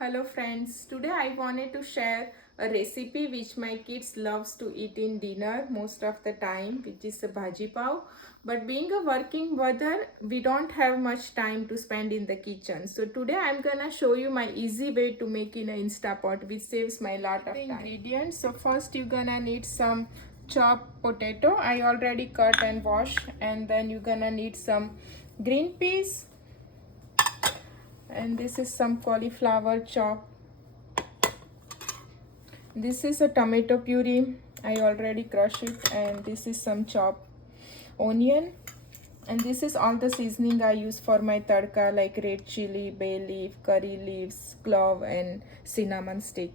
Hello friends, today I wanted to share a recipe which my kids loves to eat in dinner most of the time, which is a bhaji pav. But being a working mother, we don't have much time to spend in the kitchen. So today I'm gonna show you my easy way to make in an Instapot, which saves my lot of time. Ingredients. So first you're gonna need some chopped potato. I already cut and washed, and then you're gonna need some green peas, and this is some cauliflower chop. This is a tomato puree. I already crushed it, and this is some chopped onion, and this is all the seasoning I use for my tadka, like red chili, bay leaf, curry leaves, clove, and cinnamon stick.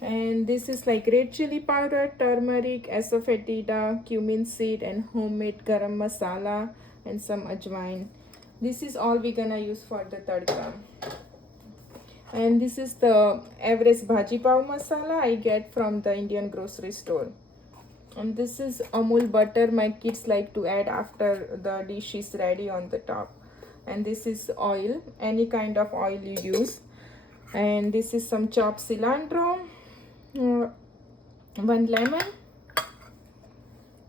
And this is like red chili powder, turmeric, asafoetida, cumin seed, and homemade garam masala, and some ajwain. This is all we're gonna use for the tadka. And this is the average bhaji pav masala I get from the Indian grocery store. And this is Amul butter my kids like to add after the dish is ready on the top. And this is oil, any kind of oil you use. And this is some chopped cilantro, 1 lemon,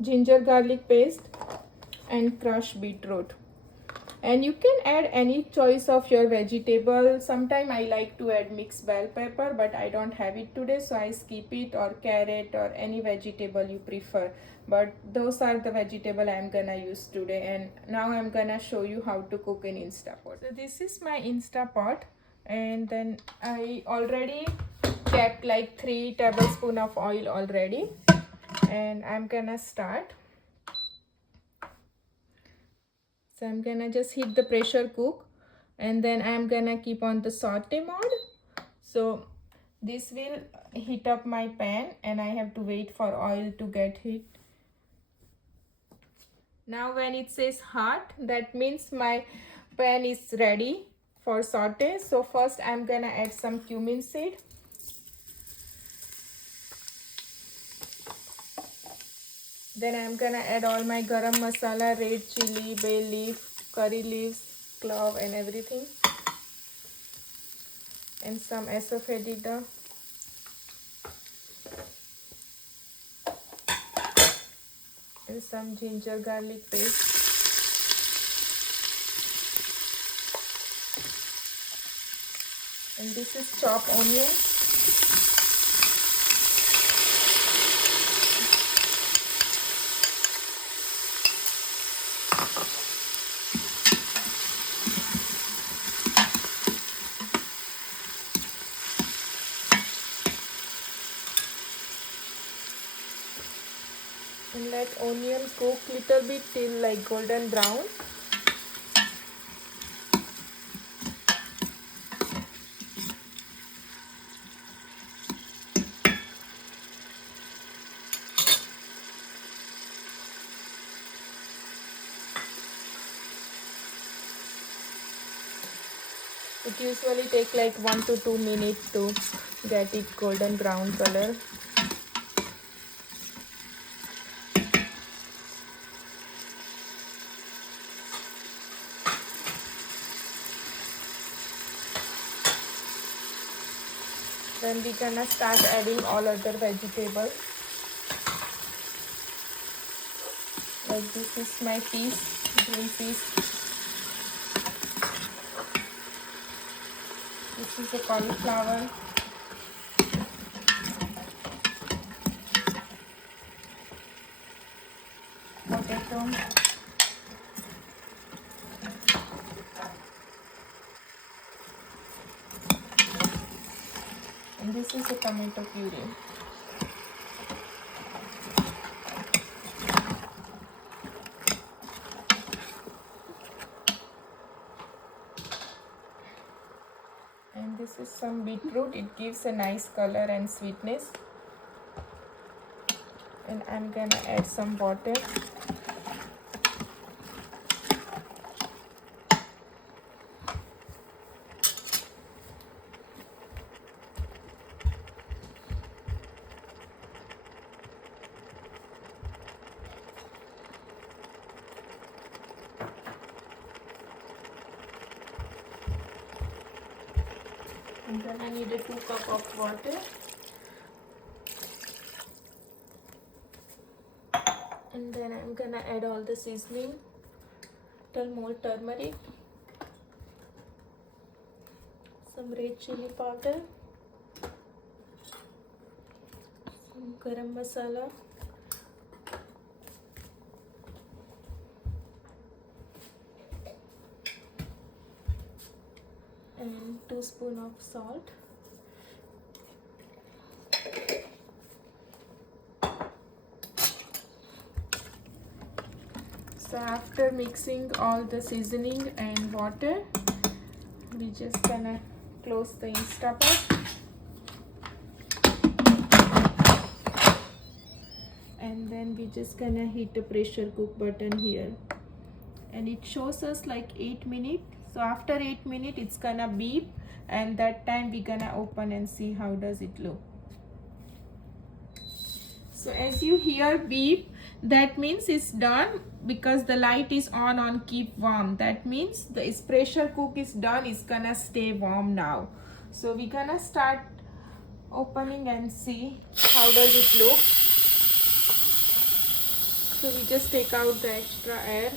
ginger garlic paste, and crushed beetroot. And you can add any choice of your vegetable. Sometimes I like to add mixed bell pepper, but I don't have it today, so I skip it, or carrot, or any vegetable you prefer. But those are the vegetable I'm gonna use today. And now I'm gonna show you how to cook in Instapot. So this is my Instapot, and then I already kept like 3 tablespoons of oil already, and I'm gonna start. So I'm gonna just hit the pressure cook, and then I'm gonna keep on the saute mode. So this will heat up my pan, and I have to wait for oil to get heat. Now when it says hot, that means my pan is ready for saute. So first I'm gonna add some cumin seed. Then I'm gonna add all my garam masala, red chili, bay leaf, curry leaves, clove, and everything. And some asafoetida. And some ginger garlic paste. And this is chopped onion. And let onion cook little bit till like golden brown. It usually take like 1 to 2 minutes to get it golden brown color. Then we gonna start adding all other vegetables. Like this is my peas, green peas. This is a cauliflower. Potato. And this is a tomato puree. And this is some beetroot. It gives a nice color and sweetness. And I'm gonna add some water. And then I need a 2 cups of water. And then I'm gonna add all the seasoning. Little more turmeric, some red chili powder, some garam masala, and 2 spoons of salt. So after mixing all the seasoning and water, we just gonna close the Instapot. And then we just gonna hit the pressure cook button here. And it shows us like 8 minutes. So after 8 minutes, it's gonna beep. And that time we gonna open and see how does it look. So as you hear beep, that means it's done, because the light is on keep warm. That means the pressure cook is done. It's gonna stay warm now. So we're gonna start opening and see how does it look. So we just take out the extra air.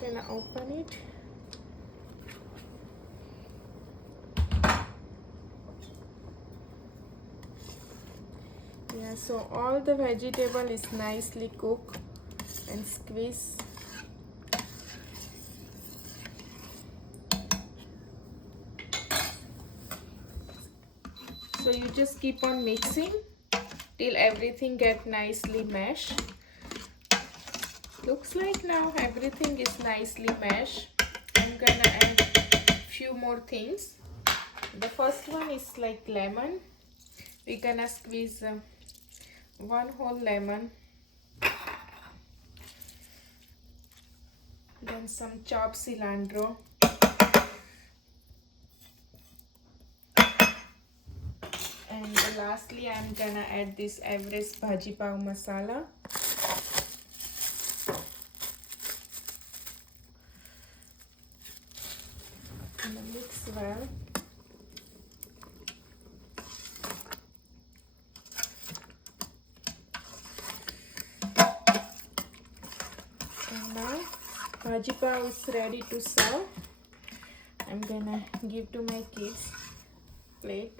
Gonna open it. Yeah, so all the vegetable is nicely cooked and squeezed. So you just keep on mixing till everything get nicely mashed. Looks like now everything is nicely mashed. I'm gonna add few more things. The first one is like lemon. We're gonna squeeze 1 whole lemon, then some chopped cilantro, and lastly I'm gonna add this Everest Bhaji Pav masala. And mix well. Now Bhaji Pav is ready to serve. I'm gonna give to my kids plate.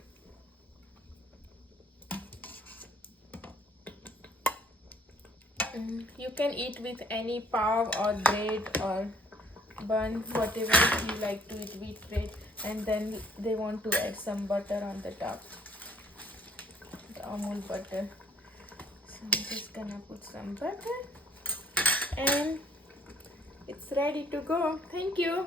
You can eat with any pav or bread or bun, whatever you like to eat with bread. And then they want to add some butter on the top, the Amul butter. So I'm just gonna put some butter and it's ready to go. Thank you.